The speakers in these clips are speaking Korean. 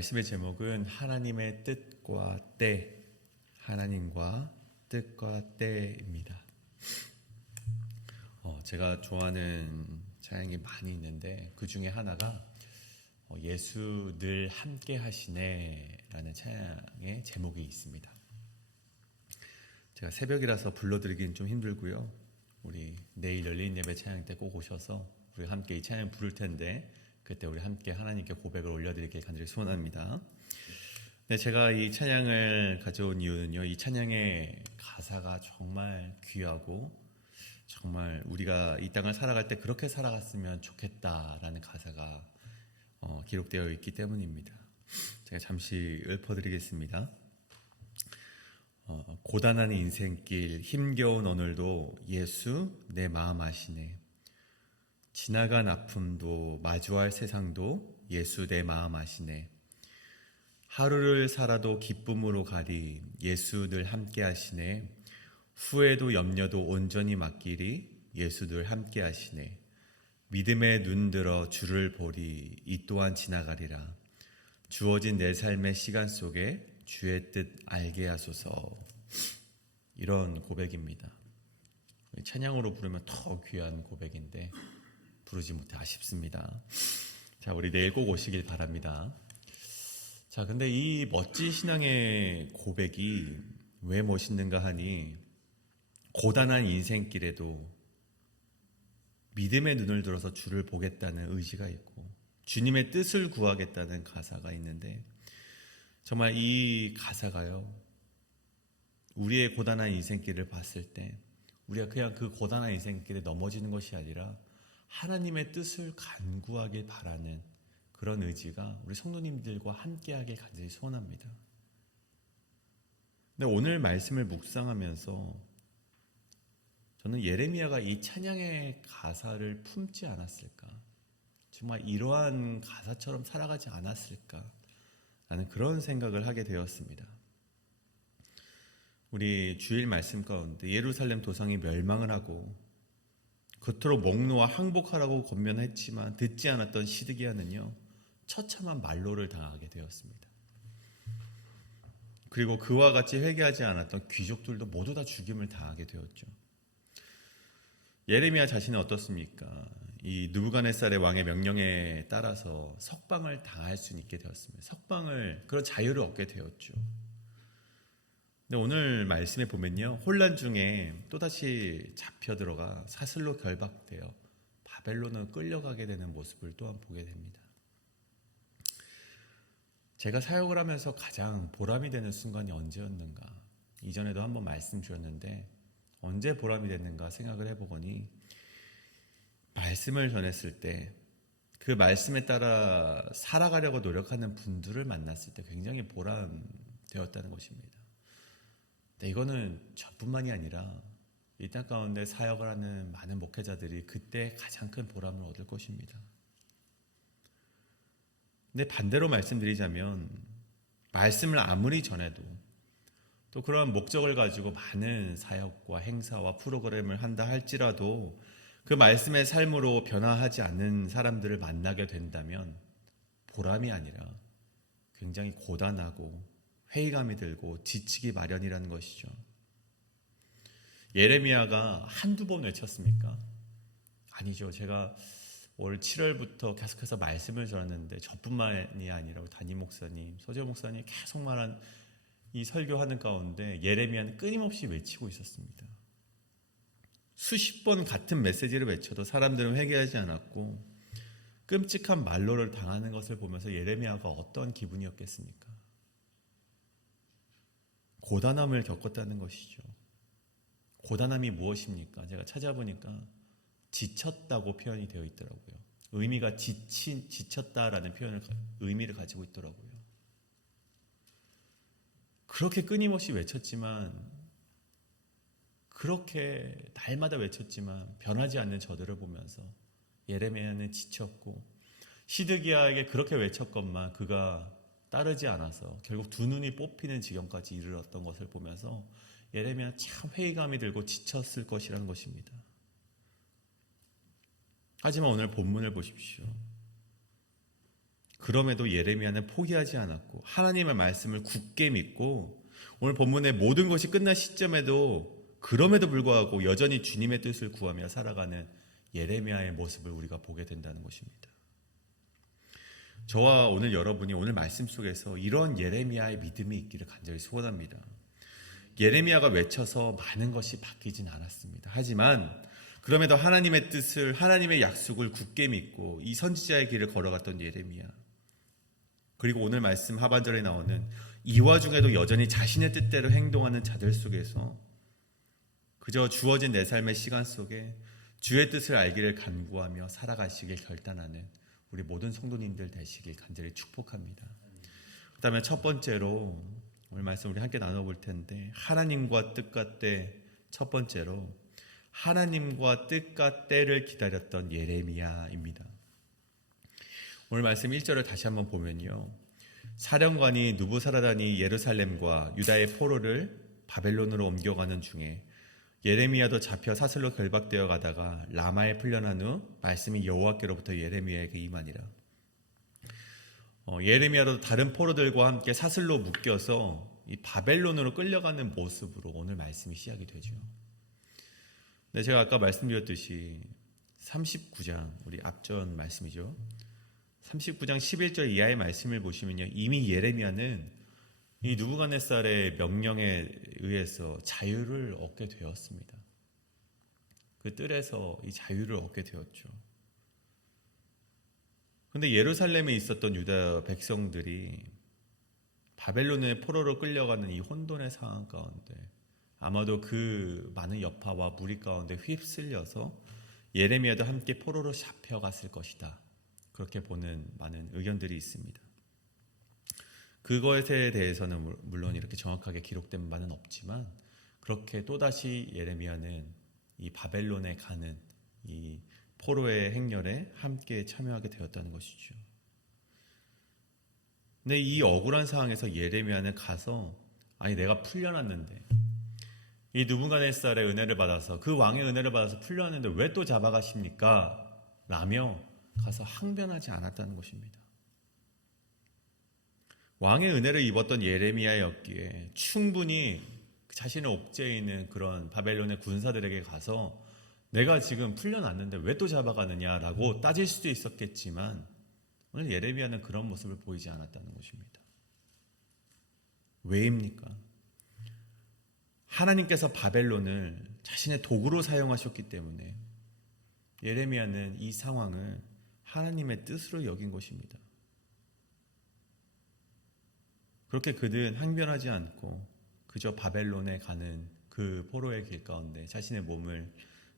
말씀의 제목은 하나님의 뜻과 때, 하나님과 뜻과 때입니다. 어, 제가 좋아하는 찬양이 많이 있는데 그 중에 하나가 어, 예수 늘 함께 하시네라는 찬양의 제목이 있습니다. 제가 새벽이라서 불러드리기는 좀 힘들고요. 우리 내일 열린 예배 찬양 때 꼭 오셔서 우리 함께 이 찬양 부를 텐데 그때 우리 함께 하나님께 고백을 올려드리길 간절히 소원합니다. 네, 제가 이 찬양을 가져온 이유는요. 이 찬양의 가사가 정말 귀하고 정말 우리가 이 땅을 살아갈 때 그렇게 살아갔으면 좋겠다라는 가사가 어, 기록되어 있기 때문입니다. 제가 잠시 읊어드리겠습니다. 어, 고단한 인생길 힘겨운 오늘도 예수 내 마음 아시네. 지나간 아픔도 마주할 세상도 예수 내 마음 아시네. 하루를 살아도 기쁨으로 가리 예수 늘 함께 하시네. 후회도 염려도 온전히 맡기리 예수 늘 함께 하시네. 믿음에 눈 들어 주를 보리 이 또한 지나가리라. 주어진 내 삶의 시간 속에 주의 뜻 알게 하소서. 이런 고백입니다. 찬양으로 부르면 더 귀한 고백인데 부르지 못해 아쉽습니다. 자, 우리 내일 꼭 오시길 바랍니다. 자, 근데 이 멋진 신앙의 고백이 왜 멋있는가 하니 고단한 인생길에도 믿음의 눈을 들어서 주를 보겠다는 의지가 있고 주님의 뜻을 구하겠다는 가사가 있는데 정말 이 가사가요 우리의 고단한 인생길을 봤을 때 우리가 그냥 그 고단한 인생길에 넘어지는 것이 아니라 하나님의 뜻을 간구하길 바라는 그런 의지가 우리 성도님들과 함께하길 간절히 소원합니다. 근데 오늘 말씀을 묵상하면서 저는 예레미야가 이 찬양의 가사를 품지 않았을까? 정말 이러한 가사처럼 살아가지 않았을까? 라는 그런 생각을 하게 되었습니다. 우리 주일 말씀 가운데 예루살렘 도상이 멸망을 하고 겉으로 목놓아 항복하라고 권면했지만 듣지 않았던 시드기야는요 처참한 말로를 당하게 되었습니다. 그리고 그와 같이 회개하지 않았던 귀족들도 모두 다 죽임을 당하게 되었죠. 예레미야 자신은 어떻습니까? 이 누부갓네살의 왕의 명령에 따라서 석방을 당할 수 있게 되었습니다. 석방을 그런 자유를 얻게 되었죠. 근데 오늘 말씀에 보면요. 혼란 중에 또다시 잡혀 들어가 사슬로 결박되어 바벨론을 끌려가게 되는 모습을 또한 보게 됩니다. 제가 사역을 하면서 가장 보람이 되는 순간이 언제였는가? 이전에도 한번 말씀 주었는데 언제 보람이 됐는가 생각을 해보거니 말씀을 전했을 때 그 말씀에 따라 살아가려고 노력하는 분들을 만났을 때 굉장히 보람되었다는 것입니다. 이거는 저뿐만이 아니라 이 땅 가운데 사역을 하는 많은 목회자들이 그때 가장 큰 보람을 얻을 것입니다. 근데 반대로 말씀드리자면 말씀을 아무리 전해도 또 그러한 목적을 가지고 많은 사역과 행사와 프로그램을 한다 할지라도 그 말씀의 삶으로 변화하지 않는 사람들을 만나게 된다면 보람이 아니라 굉장히 고단하고 회의감이 들고 지치기 마련이라는 것이죠. 예레미야가 한두 번 외쳤습니까? 아니죠. 제가 올 7월부터 계속해서 말씀을 전했는데 저뿐만이 아니라 담임 목사님, 서재 목사님 계속 말한 이 설교하는 가운데 예레미야는 끊임없이 외치고 있었습니다. 수십 번 같은 메시지를 외쳐도 사람들은 회개하지 않았고 끔찍한 말로를 당하는 것을 보면서 예레미야가 어떤 기분이었겠습니까? 고단함을 겪었다는 것이죠. 고단함이 무엇입니까? 제가 찾아보니까 지쳤다고 표현이 되어 있더라고요. 의미가 지친, 지쳤다라는 표현을, 의미를 가지고 있더라고요. 그렇게 끊임없이 외쳤지만, 그렇게 날마다 외쳤지만 변하지 않는 저들을 보면서 예레미야는 지쳤고 시드기야에게 그렇게 외쳤건만 그가 따르지 않아서 결국 두 눈이 뽑히는 지경까지 이르렀던 것을 보면서 예레미야 참 회의감이 들고 지쳤을 것이라는 것입니다. 하지만 오늘 본문을 보십시오. 그럼에도 예레미야는 포기하지 않았고 하나님의 말씀을 굳게 믿고 오늘 본문의 모든 것이 끝난 시점에도 그럼에도 불구하고 여전히 주님의 뜻을 구하며 살아가는 예레미야의 모습을 우리가 보게 된다는 것입니다. 저와 오늘 여러분이 오늘 말씀 속에서 이런 예레미야의 믿음이 있기를 간절히 소원합니다. 예레미야가 외쳐서 많은 것이 바뀌진 않았습니다. 하지만 그럼에도 하나님의 뜻을 하나님의 약속을 굳게 믿고 이 선지자의 길을 걸어갔던 예레미야. 그리고 오늘 말씀 하반절에 나오는 이 와중에도 여전히 자신의 뜻대로 행동하는 자들 속에서 그저 주어진 내 삶의 시간 속에 주의 뜻을 알기를 간구하며 살아가시길 결단하는 우리 모든 성도님들 되시길 간절히 축복합니다. 그다음에 첫 번째로 오늘 말씀 우리 함께 나눠볼 텐데 하나님과 뜻과 때 첫 번째로 하나님과 뜻과 때를 기다렸던 예레미야입니다. 오늘 말씀 1절을 다시 한번 보면요. 사령관이 누부사라단이 예루살렘과 유다의 포로를 바벨론으로 옮겨가는 중에 예레미야도 잡혀 사슬로 결박되어 가다가 라마에 풀려난 후 말씀이 여호와께로부터 예레미야에게 임하니라. 어, 예레미야도 다른 포로들과 함께 사슬로 묶여서 이 바벨론으로 끌려가는 모습으로 오늘 말씀이 시작이 되죠. 네, 제가 아까 말씀드렸듯이 39장 우리 앞전 말씀이죠. 39장 11절 이하의 말씀을 보시면요. 이미 예레미야는 이 누부갓네살의 명령에 의해서 자유를 얻게 되었습니다. 그 뜰에서 이 자유를 얻게 되었죠. 근데 예루살렘에 있었던 유다 백성들이 바벨론의 포로로 끌려가는 이 혼돈의 상황 가운데 아마도 그 많은 여파와 무리 가운데 휩쓸려서 예레미야도 함께 포로로 잡혀갔을 것이다. 그렇게 보는 많은 의견들이 있습니다. 그것에 대해서는 물론 이렇게 정확하게 기록된 바는 없지만 그렇게 또다시 예레미야는 이 바벨론에 가는 이 포로의 행렬에 함께 참여하게 되었다는 것이죠. 근데 이 억울한 상황에서 예레미야는 가서 아니 내가 풀려났는데 이 누분가네살의 은혜를 받아서 그 왕의 은혜를 받아서 풀려났는데 왜 또 잡아가십니까? 라며 가서 항변하지 않았다는 것입니다. 왕의 은혜를 입었던 예레미야였기에 충분히 자신의 옥죄에 있는 그런 바벨론의 군사들에게 가서 내가 지금 풀려났는데 왜 또 잡아가느냐라고 따질 수도 있었겠지만 오늘 예레미야는 그런 모습을 보이지 않았다는 것입니다. 왜입니까? 하나님께서 바벨론을 자신의 도구로 사용하셨기 때문에 예레미야는 이 상황을 하나님의 뜻으로 여긴 것입니다. 그렇게 그들은 항변하지 않고 그저 바벨론에 가는 그 포로의 길 가운데 자신의 몸을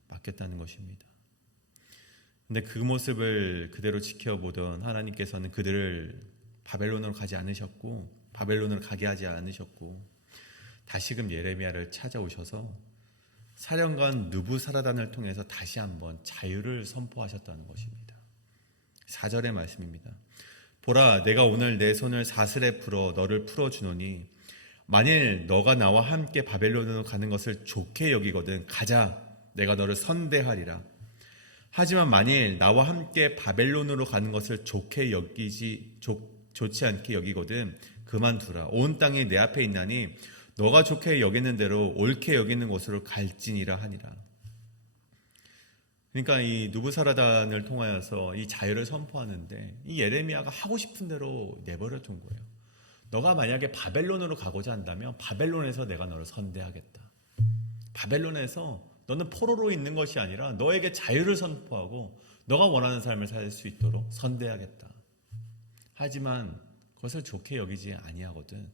맡겼다는 것입니다. 근데 그 모습을 그대로 지켜보던 하나님께서는 그들을 바벨론으로 가지 않으셨고 바벨론으로 가게 하지 않으셨고 다시금 예레미야를 찾아오셔서 사령관 느부사라단을 통해서 다시 한번 자유를 선포하셨다는 것입니다. 4절의 말씀입니다. 보라 내가 오늘 내 손을 사슬에 풀어 너를 풀어 주노니 만일 너가 나와 함께 바벨론으로 가는 것을 좋게 여기거든 가자 내가 너를 선대하리라. 하지만 만일 나와 함께 바벨론으로 가는 것을 좋게 여기지 좋, 좋지 않게 여기거든 그만두라. 온 땅이 내 앞에 있나니 너가 좋게 여기는 대로 옳게 여기는 곳으로 갈지니라 하니라 그러니까 이 누부사라단을 통하여서 이 자유를 선포하는데 이 예레미야가 하고 싶은 대로 내버려 둔 거예요. 너가 만약에 바벨론으로 가고자 한다면 바벨론에서 내가 너를 선대하겠다. 바벨론에서 너는 포로로 있는 것이 아니라 너에게 자유를 선포하고 너가 원하는 삶을 살 수 있도록 선대하겠다. 하지만 그것을 좋게 여기지 아니하거든.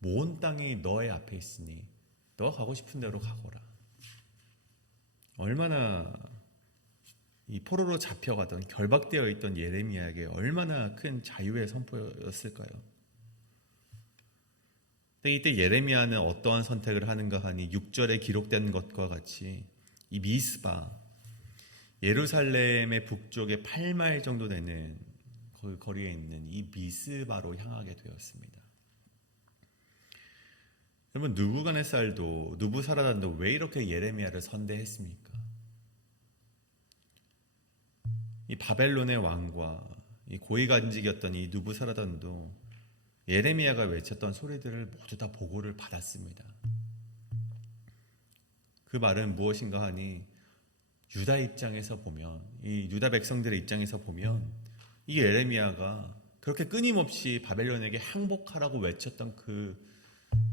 모은 땅이 너의 앞에 있으니 너가 가고 싶은 대로 가거라. 얼마나 이 포로로 잡혀가던 결박되어 있던 예레미야에게 얼마나 큰 자유의 선포였을까요? 이때 예레미야는 어떠한 선택을 하는가 하니 6절에 기록된 것과 같이 이 미스바 예루살렘의 북쪽에 8마일 정도 되는 그 거리에 있는 이 미스바로 향하게 되었습니다. 여러분 누부간의 쌀도 누부사라단도 왜 이렇게 예레미야를 선대했습니까? 이 바벨론의 왕과 이 고위간직이었던 이 누부사라단도 예레미야가 외쳤던 소리들을 모두 다 보고를 받았습니다. 그 말은 무엇인가 하니 유다 입장에서 보면 이 유다 백성들의 입장에서 보면 이 예레미야가 그렇게 끊임없이 바벨론에게 항복하라고 외쳤던 그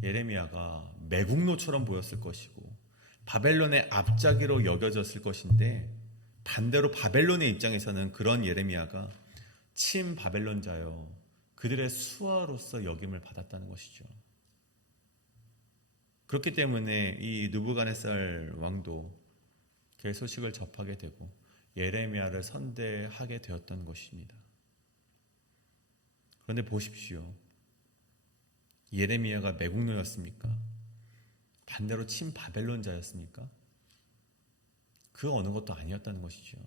예레미야가 매국노처럼 보였을 것이고 바벨론의 앞자기로 여겨졌을 것인데 반대로 바벨론의 입장에서는 그런 예레미야가 침 바벨론자여 그들의 수하로서 역임을 받았다는 것이죠. 그렇기 때문에 이 누부갓네살 왕도 그 소식을 접하게 되고 예레미야를 선대하게 되었던 것입니다. 그런데 보십시오. 예레미야가 매국노였습니까? 반대로 친 바벨론자였습니까? 그 어느 것도 아니었다는 것이죠.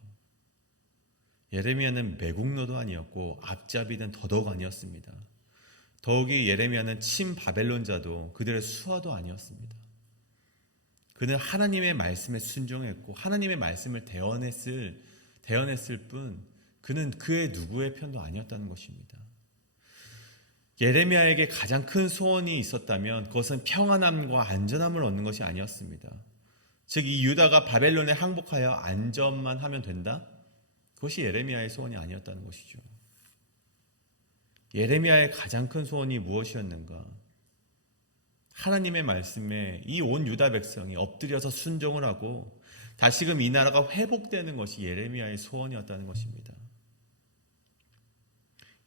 예레미야는 매국노도 아니었고 앞잡이는 더더욱 아니었습니다. 더욱이 예레미야는 친 바벨론자도 그들의 수하도 아니었습니다. 그는 하나님의 말씀에 순종했고 하나님의 말씀을 대언했을 대언했을 뿐 그는 그의 누구의 편도 아니었다는 것입니다. 예레미야에게 가장 큰 소원이 있었다면 그것은 평안함과 안전함을 얻는 것이 아니었습니다. 즉 이 유다가 바벨론에 항복하여 안전만 하면 된다? 그것이 예레미야의 소원이 아니었다는 것이죠. 예레미야의 가장 큰 소원이 무엇이었는가? 하나님의 말씀에 이 온 유다 백성이 엎드려서 순종을 하고 다시금 이 나라가 회복되는 것이 예레미야의 소원이었다는 것입니다.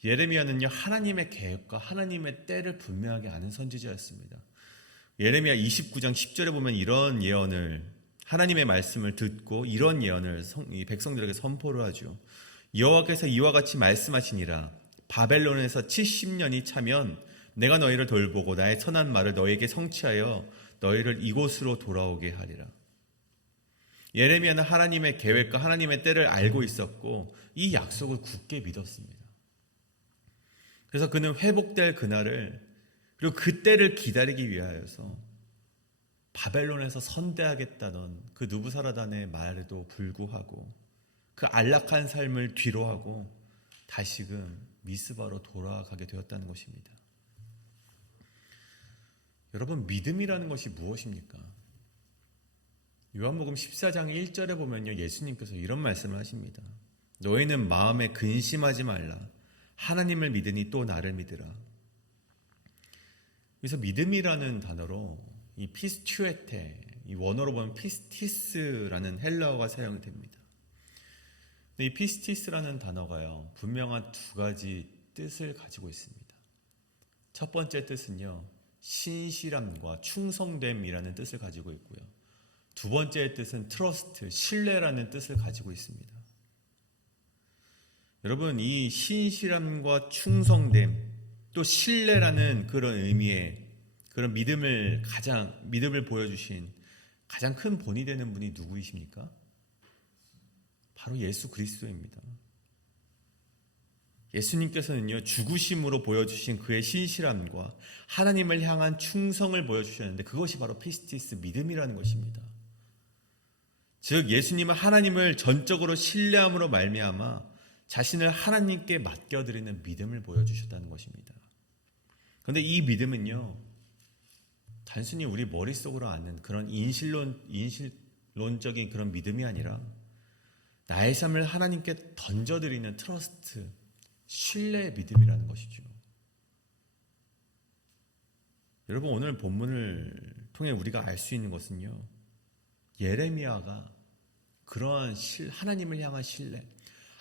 예레미야는요 하나님의 계획과 하나님의 때를 분명하게 아는 선지자였습니다. 예레미야 29장 10절에 보면 이런 예언을 하나님의 말씀을 듣고 이런 예언을 성, 백성들에게 선포를 하죠. 여호와께서 이와 같이 말씀하시니라 바벨론에서 70년이 차면 내가 너희를 돌보고 나의 선한 말을 너희에게 성취하여 너희를 이곳으로 돌아오게 하리라. 예레미야는 하나님의 계획과 하나님의 때를 알고 있었고 이 약속을 굳게 믿었습니다. 그래서 그는 회복될 그날을 그리고 그때를 기다리기 위하여서 바벨론에서 선대하겠다던 그 누부사라단의 말에도 불구하고 그 안락한 삶을 뒤로하고 다시금 미스바로 돌아가게 되었다는 것입니다. 여러분 믿음이라는 것이 무엇입니까? 요한복음 14장 1절에 보면요 예수님께서 이런 말씀을 하십니다. 너희는 마음에 근심하지 말라. 하나님을 믿으니 또 나를 믿으라. 그래서 믿음이라는 단어로 이 피스튜에테, 이 원어로 보면 피스티스라는 헬라어가 사용이 됩니다. 이 피스티스라는 단어가요, 분명한 두 가지 뜻을 가지고 있습니다. 첫 번째 뜻은요, 신실함과 충성됨이라는 뜻을 가지고 있고요. 두 번째 뜻은 트러스트, 신뢰라는 뜻을 가지고 있습니다. 여러분, 이 신실함과 충성됨, 또 신뢰라는 그런 의미의 그런 믿음을 가장, 믿음을 보여주신 가장 큰 본이 되는 분이 누구이십니까? 바로 예수 그리스도입니다. 예수님께서는요, 죽으심으로 보여주신 그의 신실함과 하나님을 향한 충성을 보여주셨는데 그것이 바로 피스티스 믿음이라는 것입니다. 즉, 예수님은 하나님을 전적으로 신뢰함으로 말미암아 자신을 하나님께 맡겨드리는 믿음을 보여주셨다는 것입니다. 그런데 이 믿음은요, 단순히 우리 머릿속으로 아는 그런 인실론, 인실론적인 그런 믿음이 아니라 나의 삶을 하나님께 던져드리는 트러스트, 신뢰의 믿음이라는 것이죠. 여러분, 오늘 본문을 통해 우리가 알 수 있는 것은요, 예레미야가 그러한 실, 하나님을 향한 신뢰,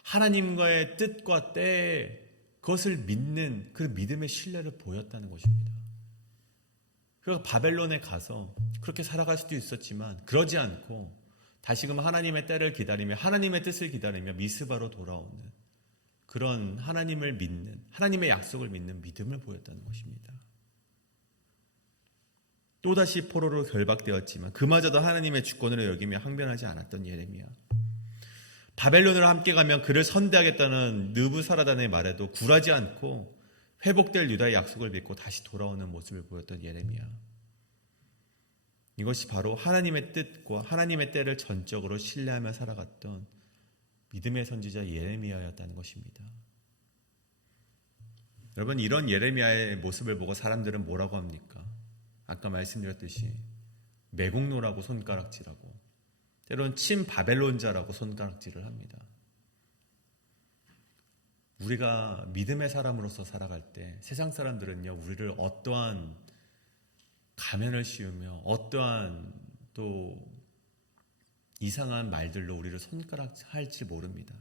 하나님과의 뜻과 때 그것을 믿는 그 믿음의 신뢰를 보였다는 것입니다. 그래서 바벨론에 가서 그렇게 살아갈 수도 있었지만 그러지 않고 다시금 하나님의 때를 기다리며 하나님의 뜻을 기다리며 미스바로 돌아오는 그런 하나님을 믿는 하나님의 약속을 믿는 믿음을 보였다는 것입니다. 또다시 포로로 결박되었지만 그마저도 하나님의 주권으로 여기며 항변하지 않았던 예레미야. 바벨론으로 함께 가면 그를 선대하겠다는 느부사라단의 말에도 굴하지 않고 회복될 유다의 약속을 믿고 다시 돌아오는 모습을 보였던 예레미야. 이것이 바로 하나님의 뜻과 하나님의 때를 전적으로 신뢰하며 살아갔던 믿음의 선지자 예레미야였다는 것입니다. 여러분 이런 예레미야의 모습을 보고 사람들은 뭐라고 합니까? 아까 말씀드렸듯이 매국노라고 손가락질하고 때론 친 바벨론자라고 손가락질을 합니다. 우리가 믿음의 사람으로서 살아갈 때 세상 사람들은요 우리를 어떠한 가면을 씌우며 어떠한 또 이상한 말들로 우리를 손가락할지 모릅니다.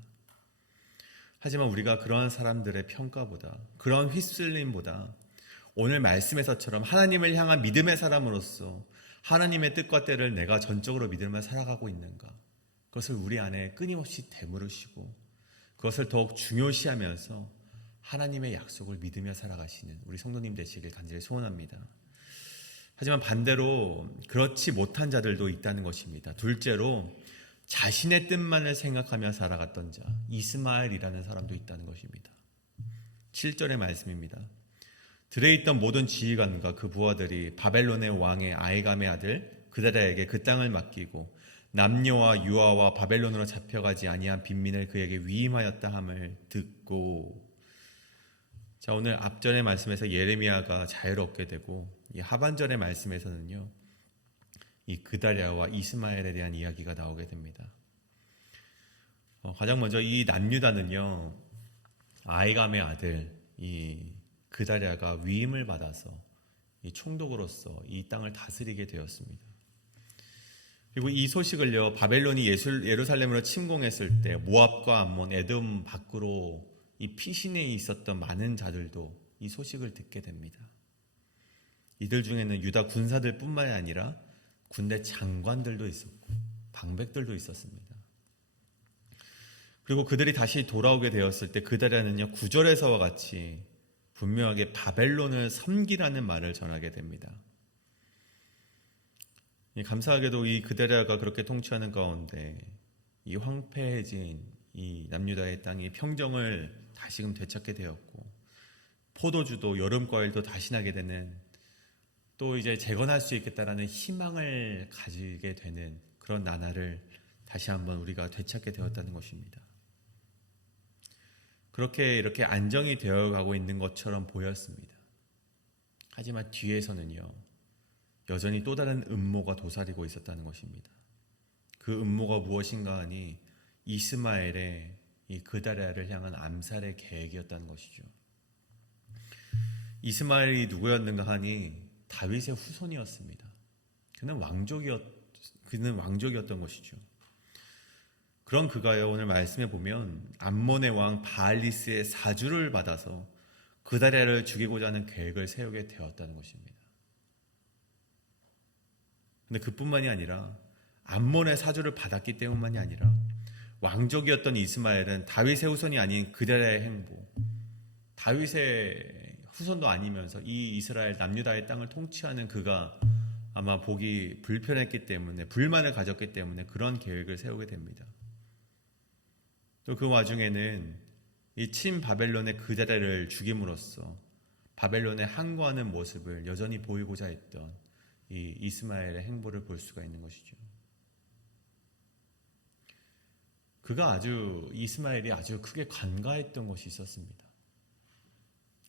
하지만 우리가 그러한 사람들의 평가보다 그러한 휘쓸림보다 오늘 말씀에서처럼 하나님을 향한 믿음의 사람으로서 하나님의 뜻과 때를 내가 전적으로 믿으며 살아가고 있는가 그것을 우리 안에 끊임없이 되물으시고 그것을 더욱 중요시하면서 하나님의 약속을 믿으며 살아가시는 우리 성도님 되시길 간절히 소원합니다. 하지만 반대로 그렇지 못한 자들도 있다는 것입니다. 둘째로 자신의 뜻만을 생각하며 살아갔던 자 이스마엘이라는 사람도 있다는 것입니다. 7절의 말씀입니다. 들에 있던 모든 지휘관과 그 부하들이 바벨론의 왕의 아이감의 아들 그다라에게 그 땅을 맡기고 남녀와 유아와 바벨론으로 잡혀가지 아니한 빈민을 그에게 위임하였다 함을 듣고 자 오늘 앞전의 말씀에서 예레미야가 자유를 얻게 되고 이 하반절의 말씀에서는요 이 그다랴와 이스마엘에 대한 이야기가 나오게 됩니다. 어, 가장 먼저 이 남유다는요 아이감의 아들 이 그다랴가 위임을 받아서 이 총독으로서 이 땅을 다스리게 되었습니다. 그리고 이 소식을요 바벨론이 예술, 예루살렘으로 침공했을 때 모압과 암몬, 에돔 밖으로 이 피신에 있었던 많은 자들도 이 소식을 듣게 됩니다. 이들 중에는 유다 군사들뿐만이 아니라 군대 장관들도 있었고 방백들도 있었습니다. 그리고 그들이 다시 돌아오게 되었을 때 그들에는요 구절에서와 같이 분명하게 바벨론을 섬기라는 말을 전하게 됩니다. 감사하게도 이 그데라가 그렇게 통치하는 가운데 이 황폐해진 이 남유다의 땅이 평정을 다시금 되찾게 되었고 포도주도 여름 과일도 다시 나게 되는 또 이제 재건할 수 있겠다라는 희망을 가지게 되는 그런 나날을 다시 한번 우리가 되찾게 되었다는 것입니다. 그렇게 이렇게 안정이 되어 가고 있는 것처럼 보였습니다. 하지만 뒤에서는요, 여전히 또 다른 음모가 도사리고 있었다는 것입니다. 그 음모가 무엇인가 하니 이스마엘의 이 그다랴를 향한 암살의 계획이었다는 것이죠. 이스마엘이 누구였는가 하니 다윗의 후손이었습니다. 그는 왕족이었 그는 왕족이었던 것이죠. 그런 그가요 오늘 말씀에 보면 암몬의 왕 바알리스의 사주를 받아서 그다랴를 죽이고자 하는 계획을 세우게 되었다는 것입니다. 근데 그뿐만이 아니라 암몬의 사주를 받았기 때문만이 아니라 왕족이었던 이스마엘은 다윗의 후손이 아닌 그다랴의 행보, 다윗의 후손도 아니면서 이 이스라엘 남유다의 땅을 통치하는 그가 아마 보기 불편했기 때문에 불만을 가졌기 때문에 그런 계획을 세우게 됩니다. 또 그 와중에는 이 친 바벨론의 그다랴를 죽임으로써 바벨론의 항거하는 모습을 여전히 보이고자 했던 이 이스마엘의 행보를 볼 수가 있는 것이죠. 그가 아주 이스마엘이 아주 크게 간과했던 것이 있었습니다.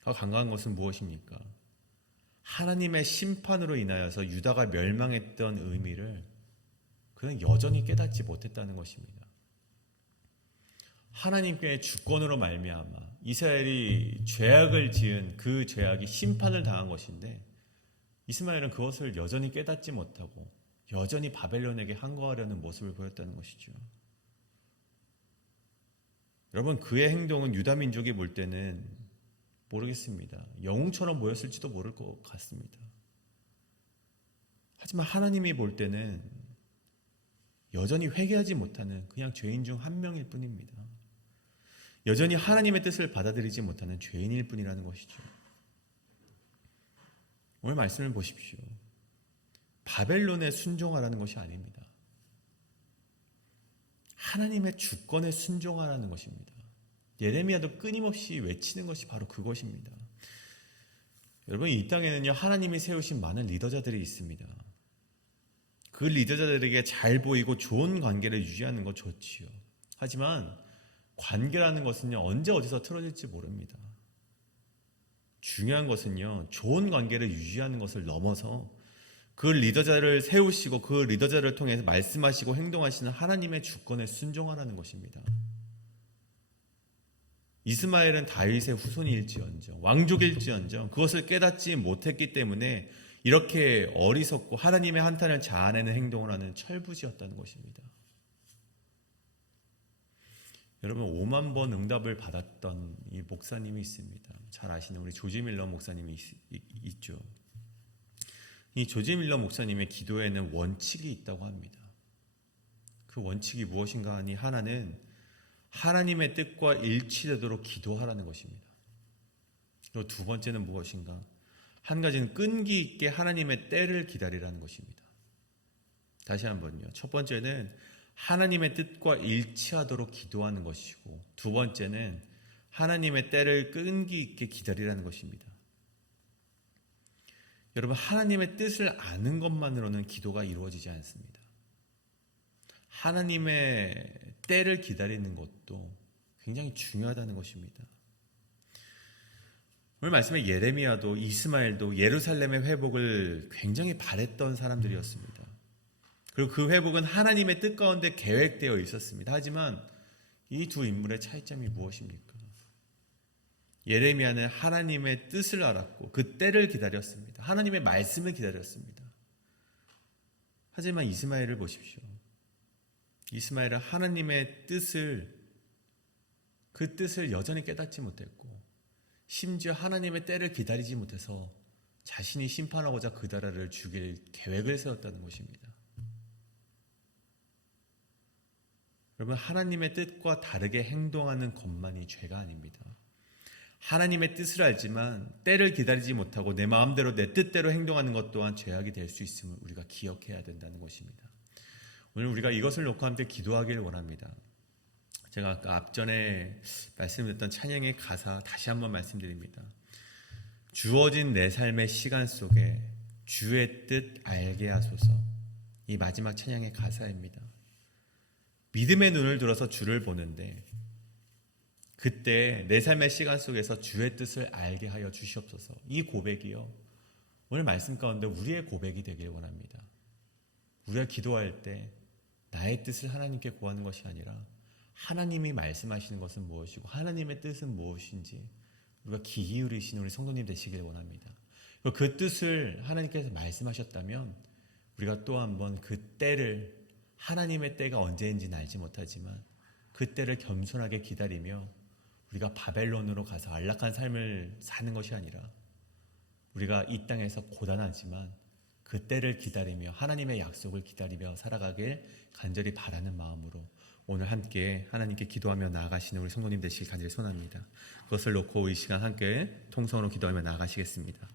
그 간과한 것은 무엇입니까? 하나님의 심판으로 인하여서 유다가 멸망했던 의미를 그는 여전히 깨닫지 못했다는 것입니다. 하나님께 주권으로 말미암아 이스라엘이 죄악을 지은 그 죄악이 심판을 당한 것인데 이스마엘은 그것을 여전히 깨닫지 못하고 여전히 바벨론에게 항거하려는 모습을 보였다는 것이죠. 여러분 그의 행동은 유다 민족이 볼 때는 모르겠습니다. 영웅처럼 보였을지도 모를 것 같습니다. 하지만 하나님이 볼 때는 여전히 회개하지 못하는 그냥 죄인 중 한 명일 뿐입니다. 여전히 하나님의 뜻을 받아들이지 못하는 죄인일 뿐이라는 것이죠. 오늘 말씀을 보십시오. 바벨론에 순종하라는 것이 아닙니다. 하나님의 주권에 순종하라는 것입니다. 예레미야도 끊임없이 외치는 것이 바로 그것입니다. 여러분 이 땅에는요 하나님이 세우신 많은 리더자들이 있습니다. 그 리더자들에게 잘 보이고 좋은 관계를 유지하는 것 좋지요. 하지만 관계라는 것은요 언제 어디서 틀어질지 모릅니다. 중요한 것은요, 좋은 관계를 유지하는 것을 넘어서 그 리더자를 세우시고 그 리더자를 통해서 말씀하시고 행동하시는 하나님의 주권에 순종하라는 것입니다. 이스마엘은 다윗의 후손일지언정 왕족일지언정 그것을 깨닫지 못했기 때문에 이렇게 어리석고 하나님의 한탄을 자아내는 행동을 하는 철부지였다는 것입니다. 여러분 5만 번 응답을 받았던 이 목사님이 있습니다. 잘 아시는 우리 조지 밀러 목사님이 있, 있, 죠이 조지 밀러 목사님의 기도에는 원칙이 있다고 합니다. 그 원칙이 무엇인가 하니 하나는 하나님의 뜻과 일치되도록 기도하라는 것입니다. 그리고 두 번째는 무엇인가? 한 가지는 끈기 있게 하나님의 때를 기다리라는 것입니다. 다시 한번요. 첫 번째는 하나님의 뜻과 일치하도록 기도하는 것이고 두 번째는 하나님의 때를 끈기 있게 기다리라는 것입니다. 여러분 하나님의 뜻을 아는 것만으로는 기도가 이루어지지 않습니다. 하나님의 때를 기다리는 것도 굉장히 중요하다는 것입니다. 오늘 말씀에 예레미야도 이스마엘도 예루살렘의 회복을 굉장히 바랬던 사람들이었습니다. 그리고 그 회복은 하나님의 뜻 가운데 계획되어 있었습니다. 하지만 이 두 인물의 차이점이 무엇입니까? 예레미야는 하나님의 뜻을 알았고 그 때를 기다렸습니다. 하나님의 말씀을 기다렸습니다. 하지만 이스마엘을 보십시오. 이스마엘은 하나님의 뜻을 그 뜻을 여전히 깨닫지 못했고 심지어 하나님의 때를 기다리지 못해서 자신이 심판하고자 그 나라를 죽일 계획을 세웠다는 것입니다. 여러분 하나님의 뜻과 다르게 행동하는 것만이 죄가 아닙니다. 하나님의 뜻을 알지만 때를 기다리지 못하고 내 마음대로 내 뜻대로 행동하는 것 또한 죄악이 될 수 있음을 우리가 기억해야 된다는 것입니다. 오늘 우리가 이것을 놓고 함께 기도하길 원합니다. 제가 아까 앞전에 말씀드렸던 찬양의 가사 다시 한번 말씀드립니다. 주어진 내 삶의 시간 속에 주의 뜻 알게 하소서. 이 마지막 찬양의 가사입니다. 믿음의 눈을 들어서 주를 보는데 그때 내 삶의 시간 속에서 주의 뜻을 알게 하여 주시옵소서. 이 고백이요. 오늘 말씀 가운데 우리의 고백이 되길 원합니다. 우리가 기도할 때 나의 뜻을 하나님께 구하는 것이 아니라 하나님이 말씀하시는 것은 무엇이고 하나님의 뜻은 무엇인지 우리가 귀 기울이신 우리 성도님 되시길 원합니다. 그 뜻을 하나님께서 말씀하셨다면 우리가 또 한번 그 때를 하나님의 때가 언제인지는 알지 못하지만 그 때를 겸손하게 기다리며 우리가 바벨론으로 가서 안락한 삶을 사는 것이 아니라 우리가 이 땅에서 고단하지만 그 때를 기다리며 하나님의 약속을 기다리며 살아가길 간절히 바라는 마음으로 오늘 함께 하나님께 기도하며 나아가시는 우리 성도님 되시길 간절히 소원합니다. 그것을 놓고 이 시간 함께 통성으로 기도하며 나아가시겠습니다.